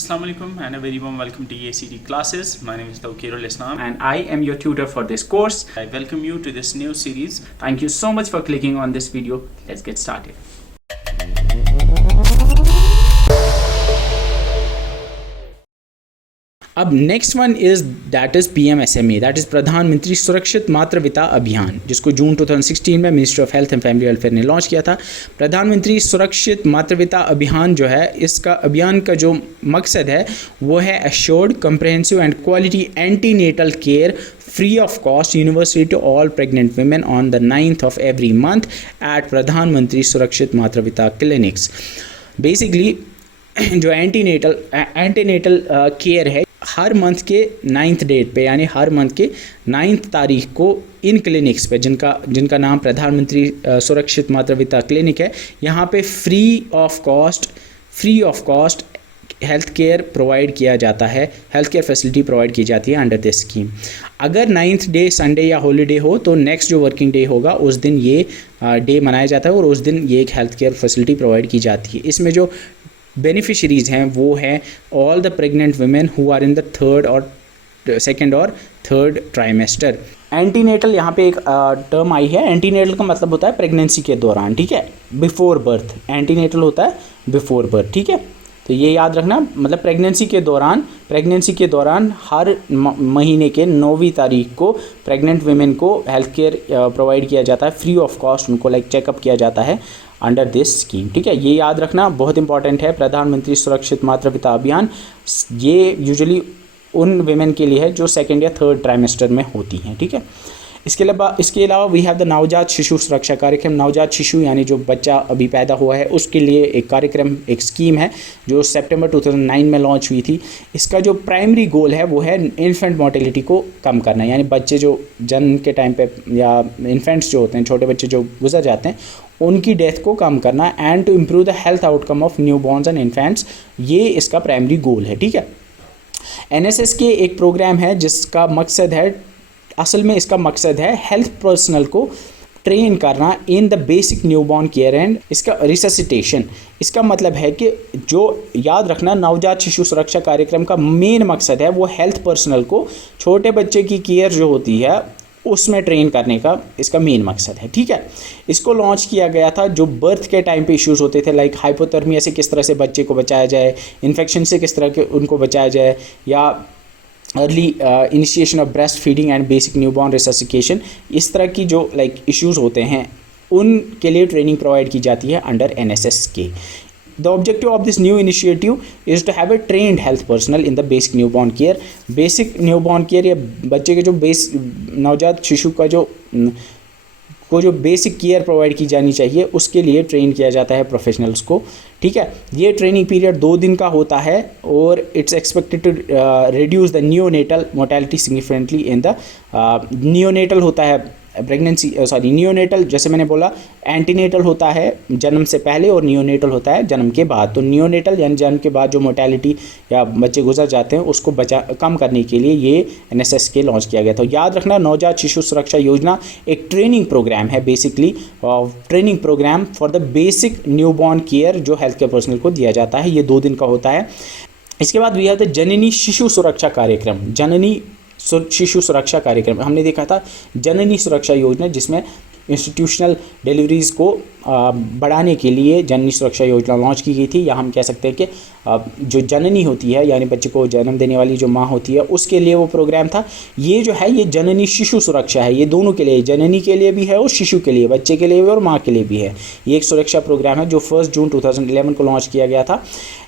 Assalamu alaikum and a very warm welcome to EACD classes. My name is Tawqirul Islam And I am your tutor for this course. I welcome you to this new series. Thank you so much for clicking on this video. Let's get started. अब next one is PMSMA, that is प्रधानमंत्री सुरक्षित मातृत्व अभियान, जिसको जून 2016 में ministry of health and family welfare ने launch किया था। प्रधानमंत्री सुरक्षित मातृत्व अभियान जो है, इसका अभियान का जो मकसद है वो है assured comprehensive and quality antenatal care free of cost universally to all pregnant women on the 9th of every month at प्रधानमंत्री सुरक्षित मातृत्व क्लिनिक्स। बेसिकली जो एंटीनेटल केयर है, हर मंथ के 9th डेट पे, यानी हर मंथ के 9th तारीख को इन क्लिनिक्स पे, जिनका नाम प्रधानमंत्री सुरक्षित मातृत्व क्लिनिक है, यहाँ पे free of cost health care provide किया जाता है, हेल्थ केयर फैसिलिटी प्रोवाइड की जाती है अंडर दिस स्कीम। अगर 9th डे संडे या हॉलीडे हो तो नेक्स्ट जो वर्किंग डे होगा उस दिन ये डे मनाया जाता है और उस दिन ये एक हेल्थ केयर फैसिलिटी प्रोवाइड की जाती है। इसमें जो बेनिफिशरीज़ हैं वो हैं all the pregnant women who are in the second और थर्ड ट्राइमेस्टर। एंटीनेटल यहाँ पे एक टर्म आई है। एंटीनेटल का मतलब होता है प्रेगनेंसी के दौरान, ठीक है, बिफोर बर्थ। एंटीनेटल होता है बिफोर बर्थ, ठीक है, तो ये याद रखना। मतलब प्रेगनेंसी के दौरान हर महीने के 9वीं तारीख को प्रेग्नेंट वुमेन को हेल्थ केयर प्रोवाइड किया जाता है, फ्री ऑफ कॉस्ट उनको चेकअप किया जाता है अंडर दिस स्कीम, ठीक है। ये याद रखना, बहुत इंपॉर्टेंट है। प्रधानमंत्री सुरक्षित मातृत्व अभियान, ये यूजुअली उन वुमेन के लिए है जो सेकेंड या थर्ड ट्राइमेस्टर में होती हैं, ठीक है। इसके अलावा वी हैव द नवजात शिशु सुरक्षा कार्यक्रम। नवजात शिशु यानी जो बच्चा अभी पैदा हुआ है उसके लिए एक कार्यक्रम, एक स्कीम है जो सितंबर 2009 में लॉन्च हुई थी। इसका जो प्राइमरी गोल है वो है इन्फेंट मोर्टेलिटी को कम करना, यानी बच्चे जो जन्म के टाइम पे या इन्फेंट्स जो होते हैं, छोटे बच्चे जो गुजर जाते हैं, उनकी डेथ को कम करना and to improve the health outcome of newborns and infants, ये इसका प्राइमरी गोल है, ठीक है। NSS के एक प्रोग्राम है जिसका मकसद है, असल में इसका मकसद है हेल्थ पर्सनल को ट्रेन करना in the basic newborn care and इसका रिससिटेशन। इसका मतलब है कि जो याद रखना, नवजात शिशु सुरक्षा कार्यक्रम का मेन मकसद है वो हेल्थ पर्सनल को छोटे बच्चे की केयर जो होती है उसमें ट्रेन करने का इसका मेन मकसद है, ठीक है। इसको लॉन्च किया गया था जो बर्थ के टाइम पे इश्यूज़ होते थे, लाइक हाइपोथर्मिया से किस तरह से बच्चे को बचाया जाए, इन्फेक्शन से किस तरह के उनको बचाया जाए, या early initiation of breast feeding and basic newborn resuscitation, इस तरह की जो इश्यूज़ होते हैं उनके लिए ट्रेनिंग प्रोवाइड की जाती है अंडर NSS के। The objective of this new initiative is to have a trained health personnel in the basic newborn care. Basic newborn care या बच्चे के जो नवजात शिशु का जो बेसिक केयर प्रोवाइड की जानी चाहिए उसके लिए ट्रेन किया जाता है प्रोफेशनल्स को, ठीक है। ये ट्रेनिंग पीरियड 2 दिन का होता है और it's expected to reduce the neonatal mortality significantly in the neonatal होता है नियोनेटल, जैसे मैंने बोला, एंटीनेटल होता है जन्म से पहले और नियोनेटल होता है जन्म के बाद। तो नियोनेटल यानी जन्म के बाद जो मोर्टेलिटी या बच्चे गुजर जाते हैं उसको कम करने के लिए ये NSS के लॉन्च किया गया था। याद रखना, नवजात शिशु सुरक्षा योजना एक ट्रेनिंग प्रोग्राम है, basically training programme for the basic newborn care जो हेल्थ केयर पर्सनल को दिया जाता है। ये 2 दिन का होता है। इसके बाद वी हैव द जननी शिशु सुरक्षा कार्यक्रम। जननी शिशु सुरक्षा कार्यक्रम हमने देखा था जननी सुरक्षा योजना, जिसमें इंस्टीट्यूशनल डिलीवरीज़ को बढ़ाने के लिए जननी सुरक्षा योजना लॉन्च की गई थी। या हम कह सकते हैं कि जो जननी होती है यानी बच्चे को जन्म देने वाली जो माँ होती है उसके लिए वो प्रोग्राम था। ये जो है ये जननी शिशु सुरक्षा है, ये दोनों के लिए, जननी के लिए भी है और शिशु के लिए, बच्चे के लिए भी और माँ के लिए भी है। ये एक सुरक्षा प्रोग्राम है जो 1 जून 2011 को लॉन्च किया गया था।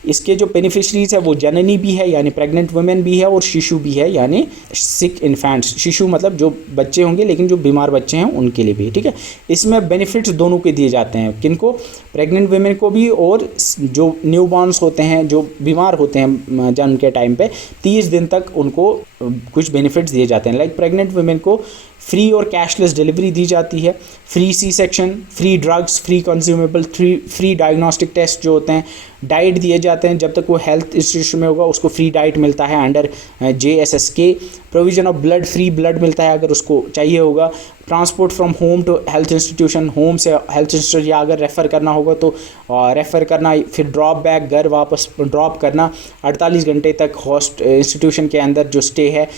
इसके जो बेनिफिशरीज है वो जननी भी है यानी प्रेग्नेंट वुमेन भी है और शिशु भी है यानी सिक इन्फेंट्स। शिशु मतलब जो बच्चे होंगे लेकिन जो बीमार बच्चे हैं उनके लिए भी, ठीक है। इसमें बेनिफिट्स दोनों के दिए जाते हैं, किनको, प्रेग्नेंट वुमेन को भी और जो न्यूबॉर्न्स होते हैं जो बीमार होते हैं जन्म के टाइम पे 30 दिन तक उनको कुछ बेनिफिट्स दिए जाते हैं। लाइक प्रेग्नेंट वुमेन को फ्री और कैशलेस डिलीवरी दी जाती है, free C section, free drugs, free consumable, free diagnostic test जो होते हैं, डाइट दिए जाते हैं, जब तक वो हेल्थ इंस्टीट्यूशन में होगा उसको फ्री डाइट मिलता है under JSSK, provision of blood, free blood मिलता है अगर उसको चाहिए होगा, transport from home to health institution, home से हेल्थ इंस्टीट्यूशन या अगर रेफ़र करना होगा तो रेफ़र करना, फिर ड्रॉप बैक घर वापस ड्रॉप करना, 48 घंटे तक इंस्टीट्यूशन के अंदर जो स्टे है,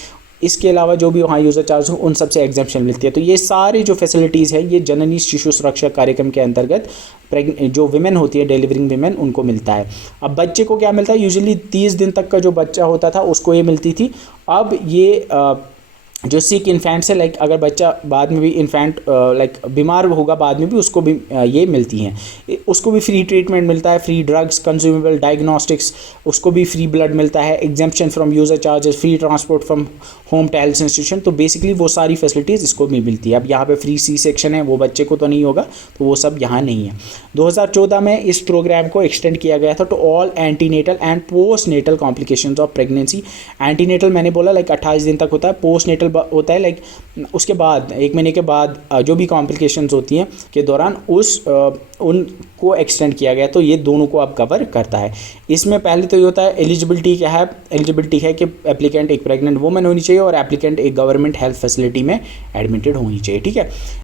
इसके अलावा जो भी वहाँ यूज़र चार्ज हो उन सब से एग्जेम्पशन मिलती है। तो ये सारे जो फैसिलिटीज़ है ये जननी शिशु सुरक्षा कार्यक्रम के अंतर्गत जो विमेन होती है, डिलीवरिंग विमेन, उनको मिलता है। अब बच्चे को क्या मिलता है, यूजुअली 30 दिन तक का जो बच्चा होता था उसको ये मिलती थी। अब ये जो सिक इन्फेंट्स है, लाइक अगर बच्चा बाद में भी इन्फेंट लाइक बीमार होगा बाद में भी, उसको भी ये मिलती हैं, उसको भी फ्री ट्रीटमेंट मिलता है, फ्री ड्रग्स, कंज्यूमेबल, डायग्नोस्टिक्स, उसको भी फ्री ब्लड मिलता है, exemption from user charges, free transport from home to health institution. तो बेसिकली वो सारी फैसिलिटीज़ इसको भी मिलती है। अब यहाँ पे फ्री सी सेक्शन है, वो बच्चे को तो नहीं होगा, तो वो सब यहाँ नहीं है। 2014 में इस प्रोग्राम को एक्सटेंड किया गया था to all antenatal and post natal complications of pregnancy. Antenatal मैंने बोला लाइक 28 दिन तक होता है, पोस्ट नेटल होता है लाइक उसके बाद 1 महीने के बाद जो भी कॉम्प्लिकेशंस होती हैं के दौरान उनको एक्सटेंड किया गया। तो ये दोनों को अब कवर करता है। इसमें पहले तो ये होता है एलिजिबिलिटी क्या है, एलिजिबिलिटी है कि एप्लीकेंट एक प्रेग्नेंट वुमेन होनी चाहिए और एप्लीकेंट एक गवर्नमेंट हेल्थ फैसिलिटी में एडमिटेड होनी चाहिए, ठीक है।